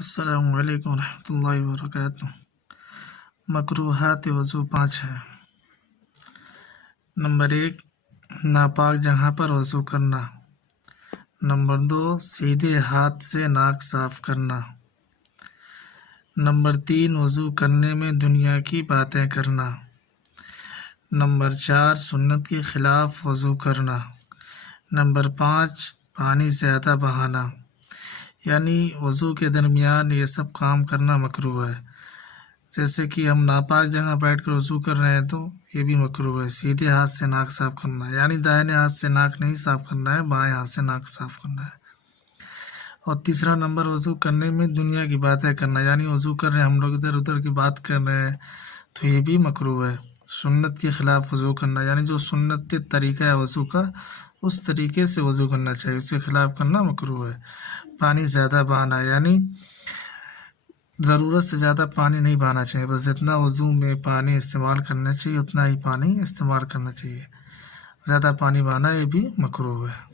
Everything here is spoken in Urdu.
السلام علیکم ورحمۃ اللہ وبرکاتہ۔ مکروہات وضو 5 ہے۔ نمبر 1، ناپاک جگہ پر وضو کرنا۔ نمبر 2، سیدھے ہاتھ سے ناک صاف کرنا۔ نمبر 3، وضو کرنے میں دنیا کی باتیں کرنا۔ نمبر 4، سنت کے خلاف وضو کرنا۔ نمبر 5، پانی زیادہ بہانا، یعنی وضو کے درمیان یہ سب کام کرنا مکروہ ہے۔ جیسے کہ ہم ناپاک جگہ بیٹھ کر وضو کر رہے ہیں تو یہ بھی مکروہ ہے۔ سیدھے ہاتھ سے ناک صاف کرنا، یعنی دائیں ہاتھ سے ناک نہیں صاف کرنا ہے، بائیں ہاتھ سے ناک صاف کرنا ہے۔ اور تیسرا نمبر، وضو کرنے میں دنیا کی باتیں کرنا، یعنی وضو کر رہے ہیں ہم لوگ ادھر ادھر کی بات کر رہے ہیں تو یہ بھی مکروہ ہے۔ سنت کے خلاف وضو کرنا، یعنی جو سنت طریقہ ہے وضو کا اس طریقے سے وضو کرنا چاہیے، اس کے خلاف کرنا مکروہ ہے۔ پانی زیادہ بہانا، یعنی ضرورت سے زیادہ پانی نہیں بہانا چاہیے، بس جتنا وضو میں پانی استعمال کرنا چاہیے اتنا ہی پانی استعمال کرنا چاہیے۔ زیادہ پانی بہانا یہ بھی مکروہ ہے۔